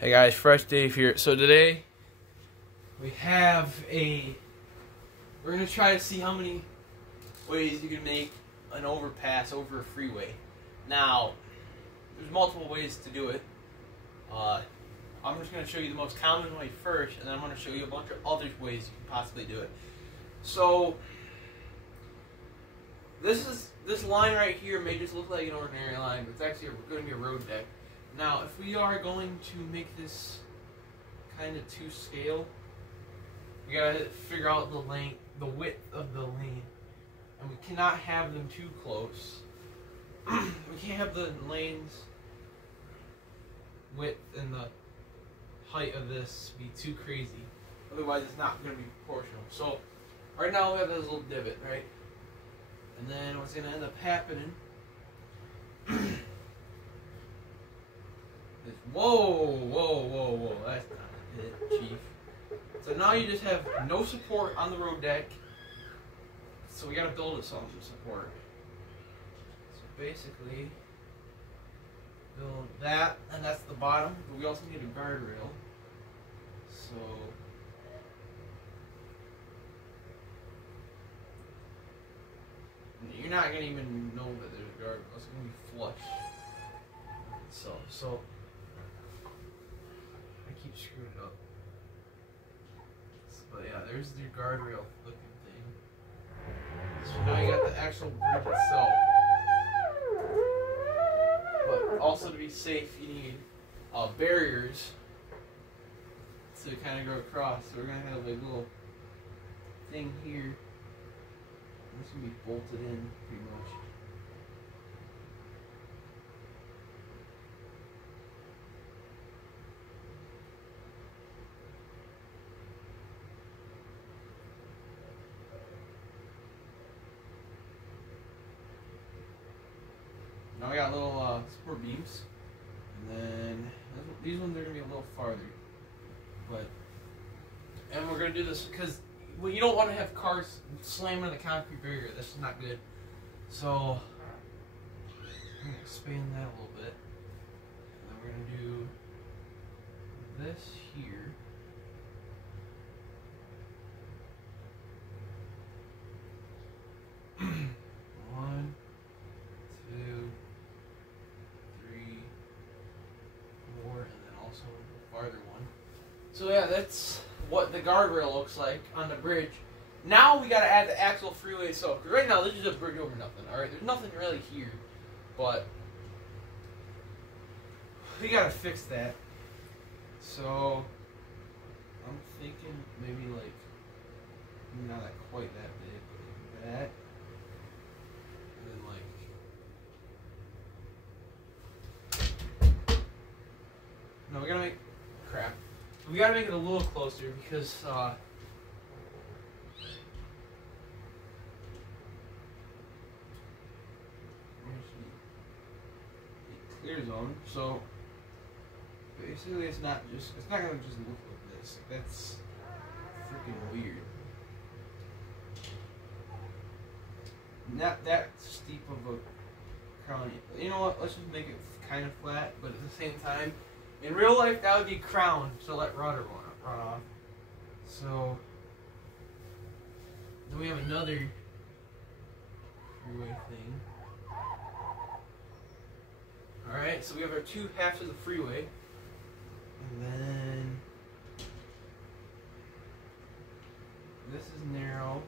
Hey guys, Fresh Dave here. So today we're gonna try to see how many ways you can make an overpass over a freeway. Now, there's multiple ways to do it. I'm just gonna show you the most common way first, and then I'm gonna show you a bunch of other ways you can possibly do it. So this line right here may just look like an ordinary line, but it's actually going to be a road deck. Now, if we are going to make this kind of to scale, we gotta figure out the width of the lane, and we cannot have them too close. We can't have the lanes width and the height of this be too crazy, otherwise it's not going to be proportional. So right now we have this little divot, right? And then what's going to end up happening is, whoa, that's not it, chief. So now you just have no support on the road deck, so we got to build it some support. So basically, build that, and that's the bottom, but we also need a guardrail. So you're not going to even know that there's a guardrail. It's going to be flush. So I keep screwing it up. But yeah, there's the guardrail looking thing. So now you got the actual bridge itself. But also, to be safe, you need barriers to kind of go across. So we're going to have like a little thing here. It's going to be bolted in pretty much. Now we got little support beams, and then these ones are going to be a little farther. And we're going to do this because you don't want to have cars slamming on the concrete barrier. That's not good. So I'm going to expand that a little bit. And then we're going to do this here. One, two, three, four, and then also a farther one. So yeah, that's what the guardrail looks like on the bridge. Now we gotta add the actual freeway itself. Because right now this is just a bridge over nothing. Alright, there's nothing really here. But we gotta fix that. So I'm thinking maybe like not quite that big, but like that. And then like no, we gotta make crap. We gotta make it a little closer because clear zone. So basically, it's not gonna just look like this. That's freaking weird. Not that steep of a crown. You know what? Let's just make it kind of flat, but at the same time, in real life, that would be crown, so let rudder run off. So then we have another freeway thing. Alright, so we have our two halves of the freeway. And then this is narrow.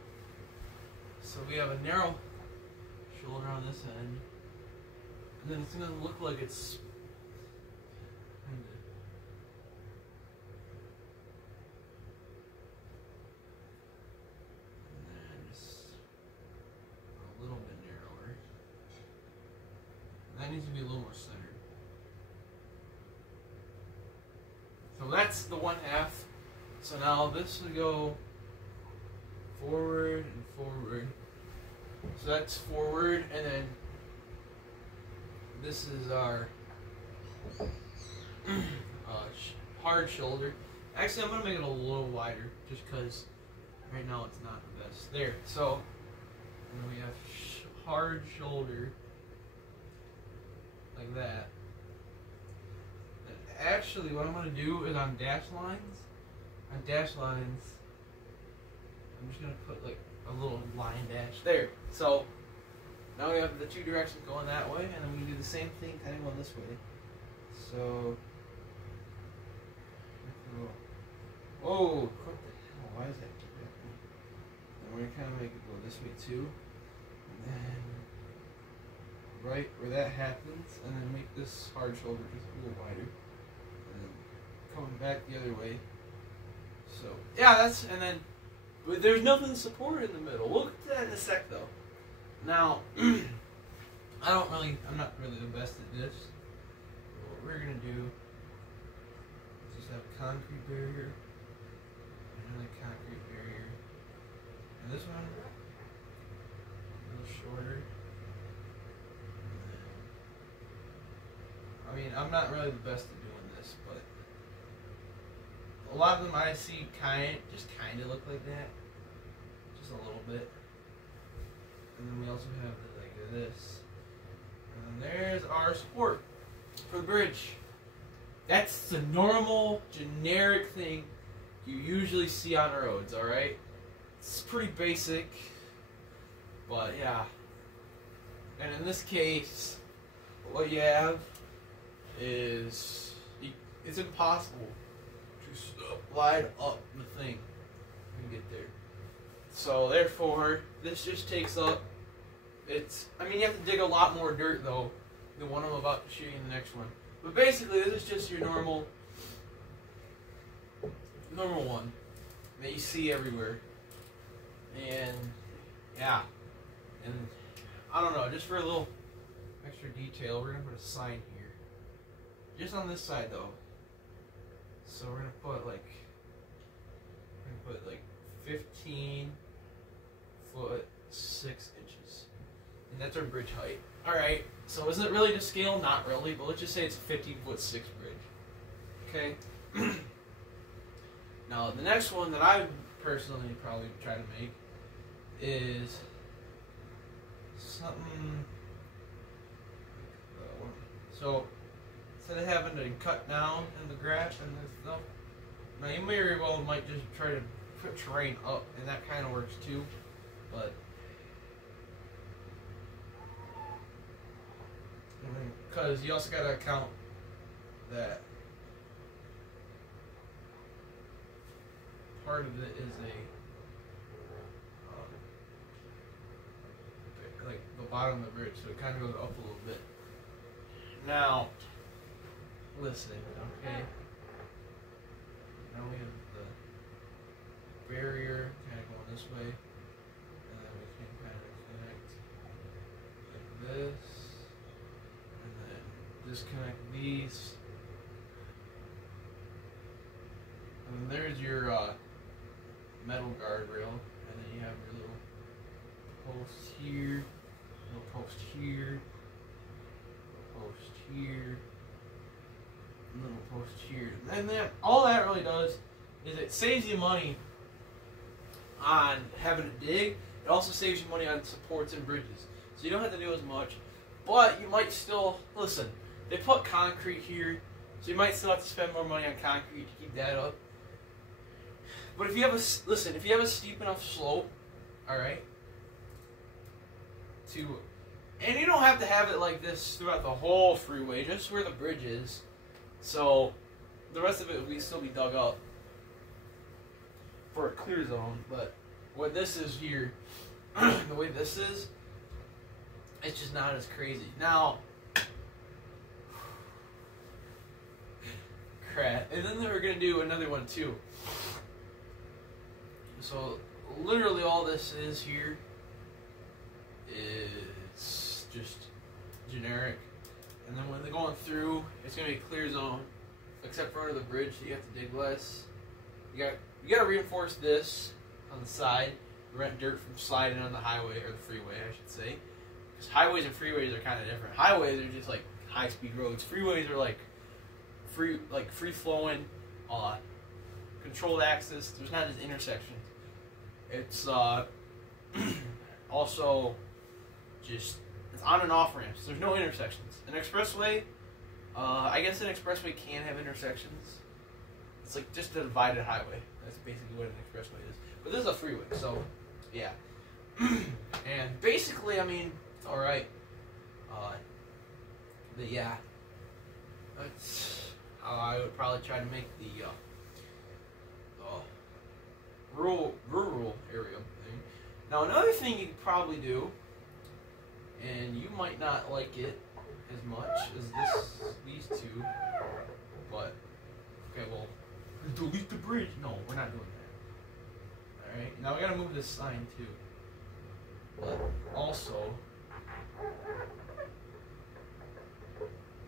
So we have a narrow shoulder on this end. And then it's going to look like it's needs to be a little more centered. So that's the one half. So now this will go forward and forward. So that's forward, and then this is our hard shoulder. Actually, I'm going to make it a little wider just because right now it's not the best. There. So and then we have hard shoulder. Like that. actually, what I'm going to do is on dash lines, I'm just going to put like a little line dash there. So now we have the two directions going that way, and then we do the same thing kind of going this way. So, oh, what the hell? Why is that keep happening? And we're going to kind of make it go this way too. And then right where that happens, and then make this hard shoulder just a little wider. And then coming back the other way. So, yeah, that's, and then, but there's nothing supported in the middle. We'll get to that in a sec though. Now, I'm not really the best at this. What we're going to do is just have a concrete barrier, another concrete barrier, and this one a little shorter. I mean, I'm not really the best at doing this, but a lot of them I see kind of look like that, just a little bit. And then we also have the, like this, and then there's our support for the bridge. That's the normal, generic thing you usually see on roads. All right, it's pretty basic, but yeah. And in this case, what you have is it's impossible to slide up the thing and get there. So therefore, this just takes up. I mean, you have to dig a lot more dirt though than what I'm about to show you in the next one. But basically, this is just your normal one that you see everywhere. And yeah, and I don't know, just for a little extra detail, we're gonna put a sign here, just on this side though. So we're gonna put like 15 ft 6 inches, and that's our bridge height. All right. So is it really to scale? Not really, but let's just say it's a 15 ft 6 bridge. Okay. Now the next one that I personally probably try to make is something. So instead of having to cut down in the grass and this stuff, now you very well might just try to put terrain up, and that kind of works too. But because you also got to account that part of it is like the bottom of the bridge, so it kind of goes up a little bit. Now, listen, okay? Now we have the barrier kind of going this way, and then we can kind of connect like this, and then disconnect these, and then there's your metal guardrail, and then you have your little post here, little post here, post here, little post here, and then all that really does is it saves you money on having to dig. It also saves you money on supports and bridges, so you don't have to do as much. But you might still listen. They put concrete here, so you might still have to spend more money on concrete to keep that up. But if you have a steep enough slope, all right, and you don't have to have it like this throughout the whole freeway, just where the bridge is. So the rest of it will still be dug up for a clear zone. But what this is here, the way this is, it's just not as crazy. Now, crap. And then we're going to do another one too. So literally all this is here is just generic. And then when they're going through, it's going to be a clear zone, except for under the bridge, so you have to dig less. You got to reinforce this on the side to prevent dirt from sliding on the highway, or the freeway, I should say. Because highways and freeways are kind of different. Highways are just like high-speed roads. Freeways are like free-flowing, controlled access. There's not just intersections. It's also just it's on and off ramps. There's no intersections. An expressway I guess an expressway can have intersections. It's like just a divided highway. That's basically what an expressway is. But this is a freeway, so yeah. And basically, I mean, it's all right. But yeah, that's how I would probably try to make the rural area thing. Now, another thing you could probably do, and you might not like it as much as these two, but okay, well, delete the bridge. No, we're not doing that. All right, now we gotta move this sign too. But also,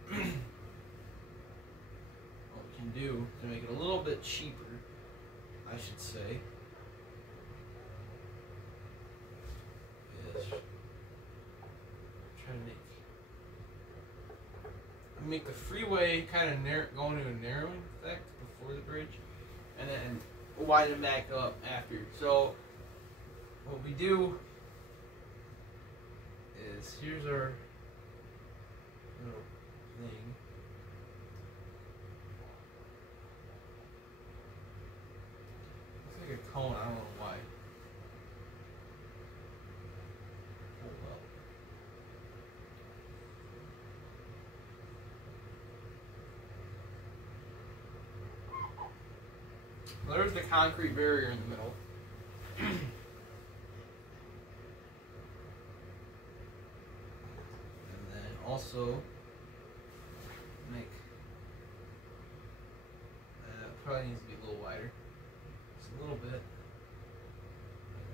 what we can do to make it a little bit cheaper, I should say, is try to make the freeway kind of go into a narrowing effect before the bridge, and then widen back up after. So what we do is, here's our little thing. Looks like a cone, I don't know why. Oh well. There's the concrete barrier in the middle. Also, make probably needs to be a little wider, just a little bit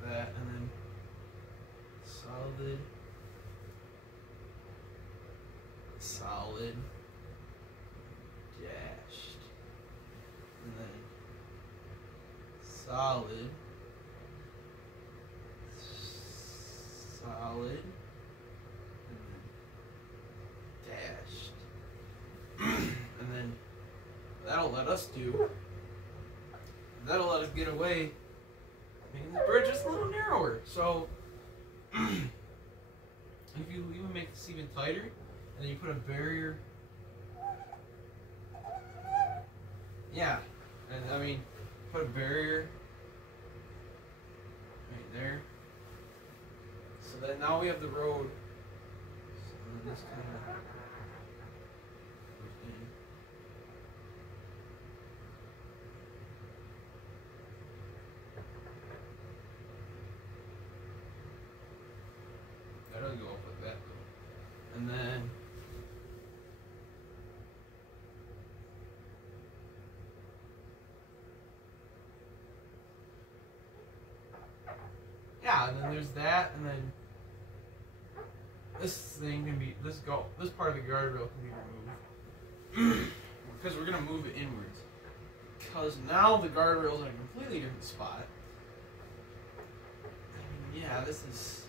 like that, and then solid, dashed, and then solid, and then that'll let us get away making the bridge just a little narrower. So if you even make this even tighter, and then you put a barrier, yeah, and I mean put a barrier right there, so that now we have the road. So then this kind of that'll go up like that though. And then yeah, and then there's that, and then this thing can be this part of the guardrail can be removed because we're gonna move it inwards. Because now the guardrail's in a completely different spot. I mean, yeah, this is.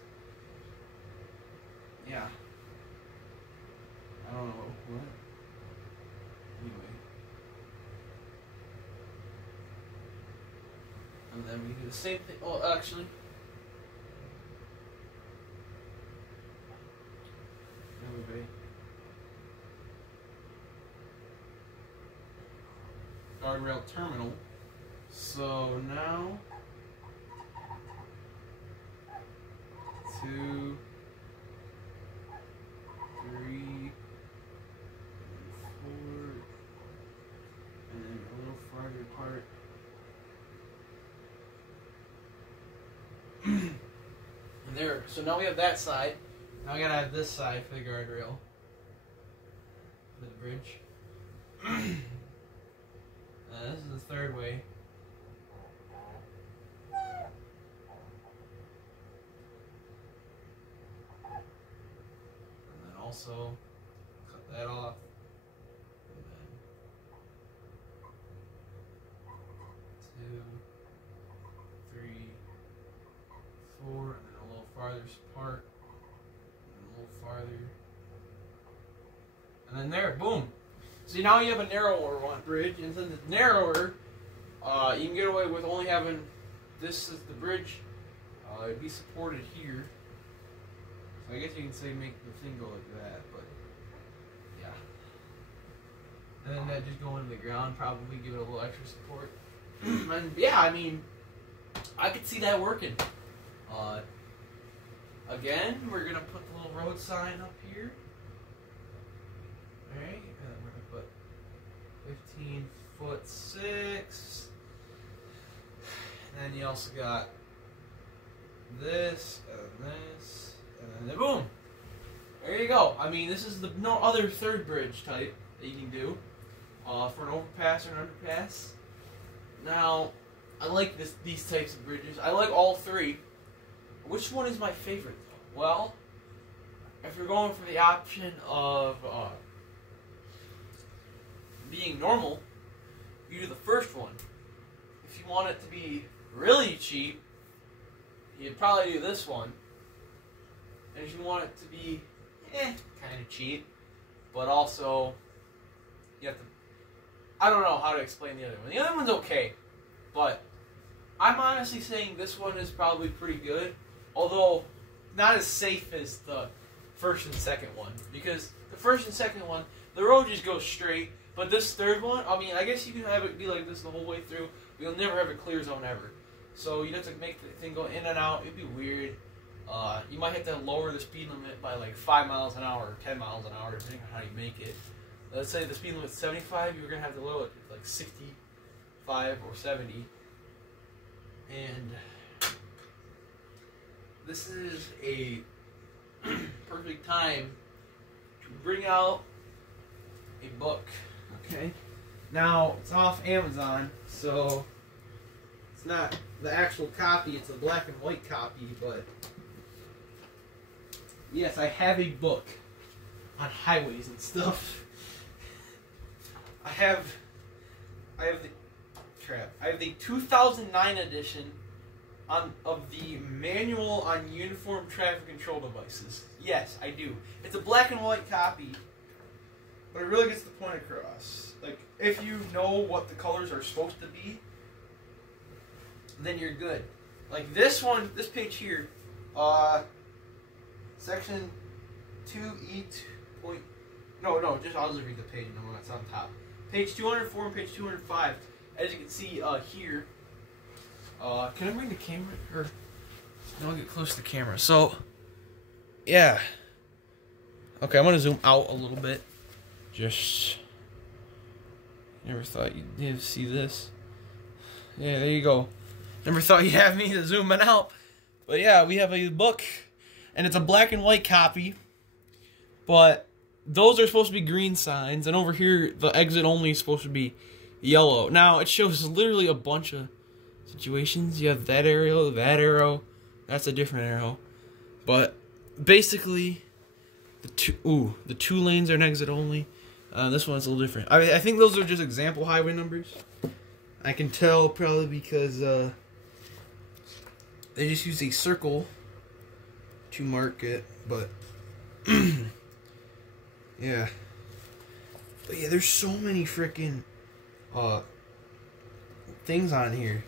Yeah. I don't know what. Anyway. And then we do the same thing. Oh, actually. Everybody. Guardrail terminal. So now 2, 3, 4, and then a little farther apart. And there. So now we have that side. Now I gotta have this side for the guardrail. For the bridge. This is the third way. And then also cut that off. And then 2, 3, 4, and then a little farther apart. And a little farther. And then there, boom. See, now you have a narrower bridge, and since it's narrower, you can get away with only having this as the bridge. It'd be supported here. So I guess you can say make the thing go like that, but yeah. and then that just go into the ground, probably give it a little extra support. And yeah, I mean, I could see that working. Again, we're gonna put the little road sign up here. Alright, and we're gonna put 15'6". And then you also got this, and then boom! There you go. I mean, this is the no other third bridge type that you can do for an overpass or an underpass. Now, I like these types of bridges. I like all three. Which one is my favorite, though? Well, if you're going for the option of being normal, you do the first one. If you want it to be really cheap, you'd probably do this one. And if you want it to be kind of cheap, but also you have to, I don't know how to explain the other one. The other one's okay, but I'm honestly saying this one is probably pretty good, although not as safe as the first and second one, because the first and second one, the road just goes straight, but this third one, I mean, I guess you can have it be like this the whole way through, but you'll never have a clear zone ever. So you'd have to make the thing go in and out. It'd be weird. You might have to lower the speed limit by like 5 miles an hour or 10 miles an hour, depending on how you make it. Let's say the speed limit's 75, you're going to have to lower it to like 65 or 70. And this is a perfect time to bring out a book. Okay? Now, it's off Amazon, so it's not the actual copy, it's a black and white copy, but yes, I have a book on highways and stuff. I have the 2009 edition of the Manual on Uniform Traffic Control Devices. Yes, I do. It's a black and white copy, but it really gets the point across. Like, if you know what the colors are supposed to be, then you're good. Like this one, this page here, section 2E I'll just read the page number that's on top. Page 204 and page 205. As you can see here, can I bring the camera? Or I'll get close to the camera. So, yeah. Okay, I'm gonna zoom out a little bit. Just never thought you'd see this. Yeah, there you go. Never thought you'd have me to zoom it out. But yeah, we have a book, and it's a black and white copy. But those are supposed to be green signs, and over here, the exit only is supposed to be yellow. Now, it shows literally a bunch of situations. You have that arrow, that's a different arrow. But basically, the two lanes are an exit only. This one's a little different. I think those are just example highway numbers. I can tell probably because they just use a circle to mark it, but yeah. But yeah, there's so many freaking things on here.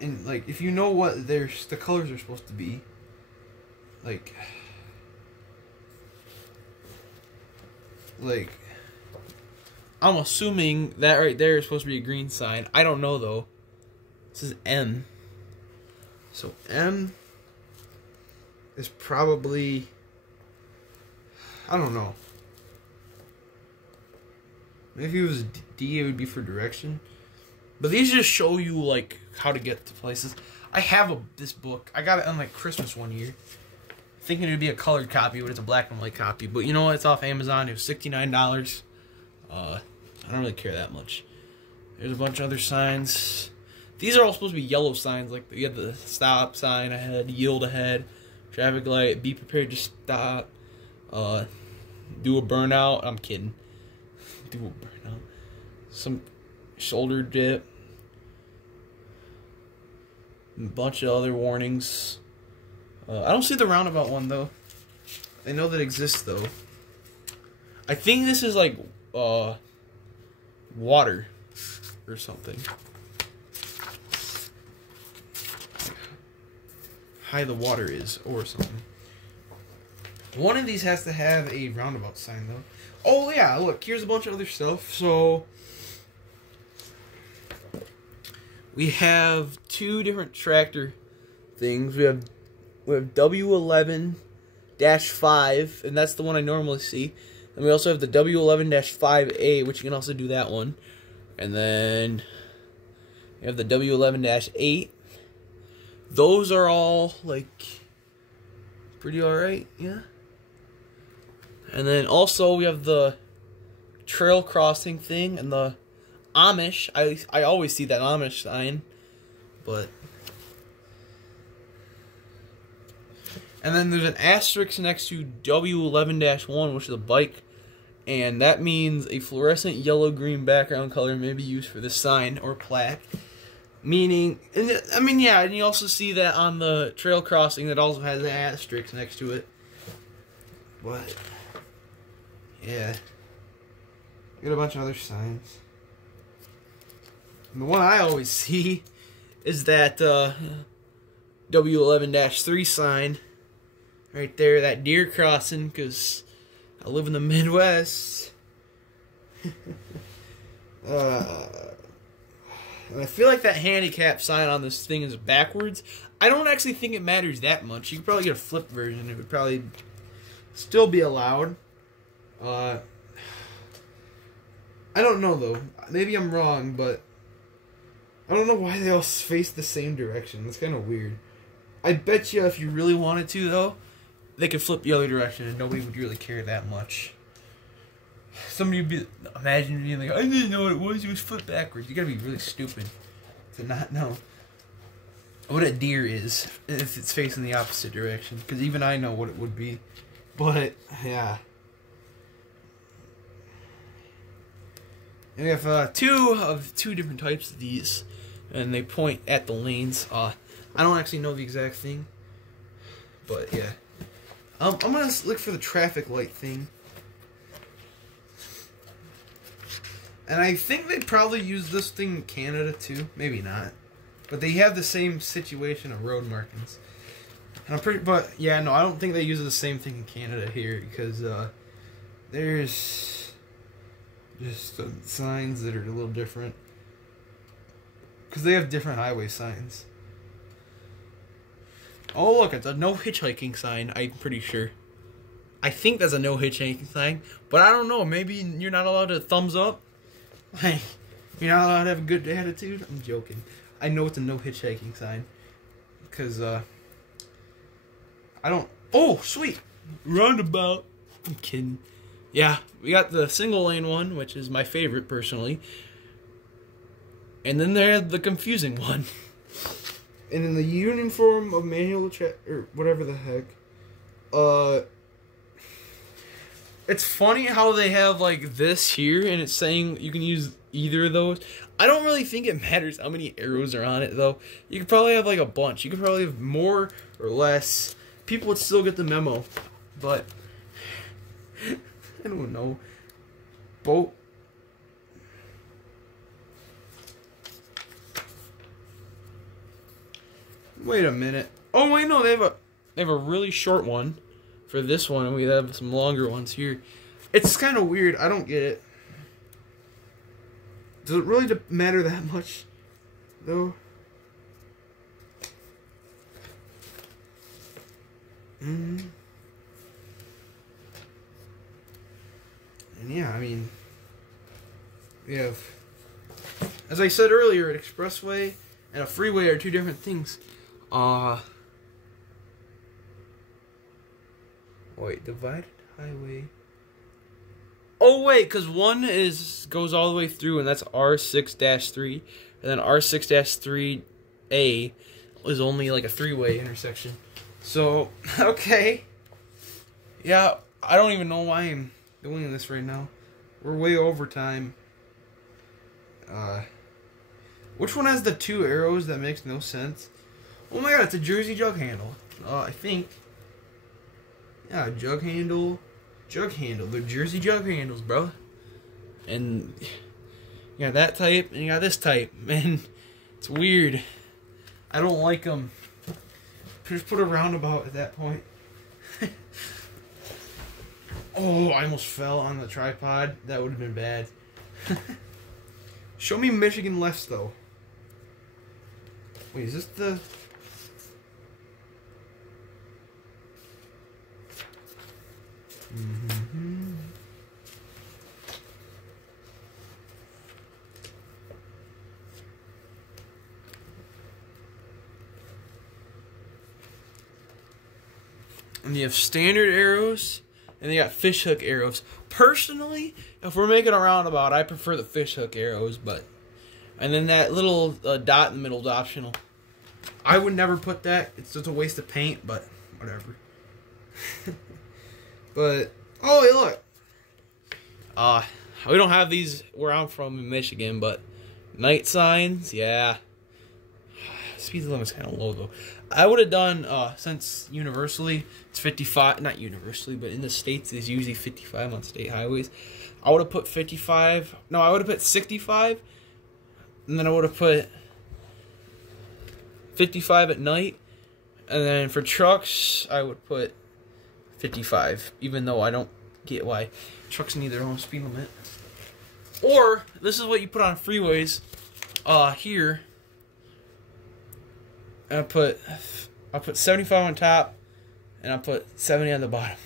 And like, if you know what the colors are supposed to be, like I'm assuming that right there is supposed to be a green sign. I don't know though. This is M. So M is probably, I don't know. Maybe if it was D, it would be for direction. But these just show you like how to get to places. I have this book. I got it on like Christmas one year, thinking it would be a colored copy, but it's a black and white copy. But you know what? It's off Amazon. It was $69. I don't really care that much. There's a bunch of other signs. These are all supposed to be yellow signs. Like you have the stop sign ahead, yield ahead, traffic light, be prepared to stop, do a burnout. I'm kidding. Do a burnout. Some shoulder dip. A bunch of other warnings. I don't see the roundabout one though. I know that exists though. I think this is like water or something. High the water is or something. One of these has to have a roundabout sign though. Oh yeah, look, here's a bunch of other stuff. So we have two different tractor things. We have W11-5, and that's the one I normally see. And we also have the W11-5A, which you can also do that one. And then we have the W11-8. Those are all like pretty alright, yeah. And then also we have the trail crossing thing and the Amish. I always see that Amish sign, but and then there's an asterisk next to W11-1, which is a bike, and that means a fluorescent yellow-green background color may be used for this sign or plaque. Meaning, I mean, yeah, and you also see that on the trail crossing that also has an asterisk next to it. But, yeah. Got a bunch of other signs. And the one I always see is that W11-3 sign. Right there, that deer crossing, because I live in the Midwest. And I feel like that handicap sign on this thing is backwards. I don't actually think it matters that much. You could probably get a flipped version. It would probably still be allowed. I don't know, though. Maybe I'm wrong, but I don't know why they all face the same direction. That's kind of weird. I bet you if you really wanted to, though, they could flip the other direction and nobody would really care that much. Somebody would be, imagine being like, I didn't know what it was flipped backwards. You gotta be really stupid to not know what a deer is if it's facing the opposite direction. Because even I know what it would be. But, yeah. And we have two different types of these. And they point at the lanes. I don't actually know the exact thing. But, yeah. I'm gonna look for the traffic light thing. And I think they probably use this thing in Canada too. Maybe not. But they have the same situation of road markings. And I'm pretty, but yeah, no, I don't think they use the same thing in Canada here because there's just signs that are a little different. Because they have different highway signs. Oh look, it's a no hitchhiking sign, I'm pretty sure. I think that's a no hitchhiking sign, but I don't know, maybe you're not allowed to thumbs up? Like, you're not allowed to have a good attitude? I'm joking. I know it's a no hitchhiking sign. Because, I don't... Oh, sweet! Roundabout. I'm kidding. Yeah, we got the single lane one, which is my favorite, personally. And then there's the confusing one. And in the uniform of manual or whatever the heck, it's funny how they have like this here, and it's saying you can use either of those. I don't really think it matters how many arrows are on it, though. You could probably have like a bunch. You could probably have more or less. People would still get the memo, but I don't know. Boat. Wait a minute. Oh wait, no, they have a really short one for this one, and we have some longer ones here. It's kind of weird. I don't get it. Does it really matter that much, though? And yeah, I mean, we have, as I said earlier, an expressway and a freeway are two different things. Wait, divided highway. Oh wait, because one goes all the way through, and that's R6-3, and then R6-3A is only like a three-way intersection. So, okay. Yeah, I don't even know why I'm doing this right now. We're way over time. Which one has the two arrows? That makes no sense. Oh my god, it's a Jersey jug handle. I think. Yeah, jug handle. Jug handle. They're Jersey jug handles, bro. And you got that type, and you got this type. Man, it's weird. I don't like them. Just put a roundabout at that point. Oh, I almost fell on the tripod. That would have been bad. Show me Michigan lefts, though. Wait, is this the... Mm-hmm. And you have standard arrows, and they got fishhook arrows. Personally, if we're making a roundabout, I prefer the fishhook arrows, but... And then that little dot in the middle is optional. I would never put that. It's just a waste of paint, but whatever. But, oh, hey, look. We don't have these where I'm from in Michigan, but night signs, yeah. Speed limit's kind of low, though. I would have done, since universally, it's 55, not universally, but in the States, it's usually 55 on state highways. I would have put 55, no, I would have put 65, and then I would have put 55 at night, and then for trucks, I would put 55, even though I don't get why trucks need their own speed limit. Or, this is what you put on freeways, here. And I'll put 75 on top, and I'll put 70 on the bottom.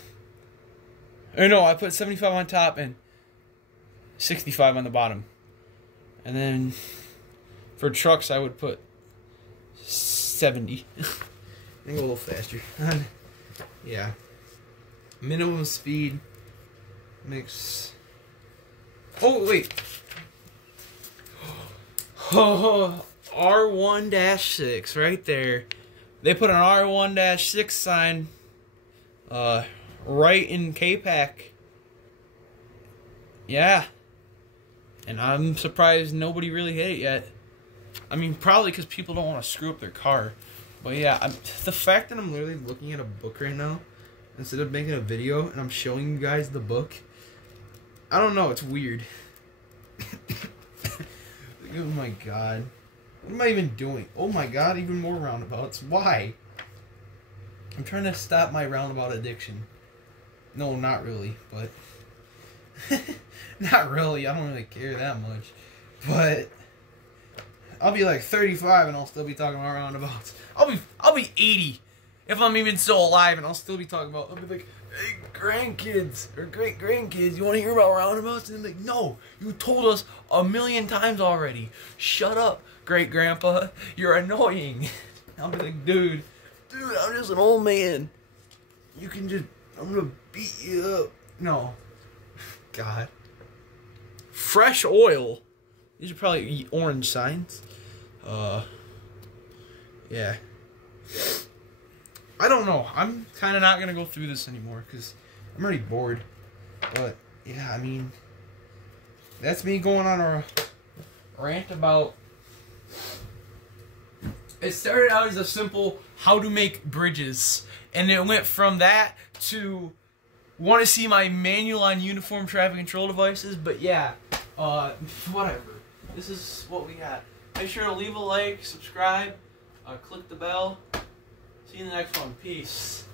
Or no, I put 75 on top and 65 on the bottom. And then for trucks, I would put 70. And go a little faster. Yeah. Minimum speed makes... Oh, wait. Oh, R1-6 right there. They put an R1-6 sign right in K-Pack. Yeah. And I'm surprised nobody really hit it yet. I mean, probably because people don't want to screw up their car. But yeah, the fact that I'm literally looking at a book right now instead of making a video and I'm showing you guys the book, I don't know, it's weird. Oh my god. What am I even doing? Oh my god, even more roundabouts. Why? I'm trying to stop my roundabout addiction. No, not really, but... Not really, I don't really care that much. But... I'll be like 35 and I'll still be talking about roundabouts. I'll be 80 if I'm even still alive and I'll still be talking about... I'll be like, hey, grandkids or great-grandkids, you want to hear about roundabouts? And they're like, no, you told us 1,000,000 times already. Shut up, great-grandpa. You're annoying. I'll be like, dude, I'm just an old man. You can just... I'm going to beat you up. No. God. Fresh oil. These are probably orange signs. Yeah. I don't know. I'm kind of not going to go through this anymore because I'm already bored. But, yeah, I mean, that's me going on a rant about... It started out as a simple how to make bridges. And it went from that to want to see my manual on uniform traffic control devices. But, yeah, whatever. This is what we got. Make sure to leave a like, subscribe, click the bell. See you in the next one. Peace.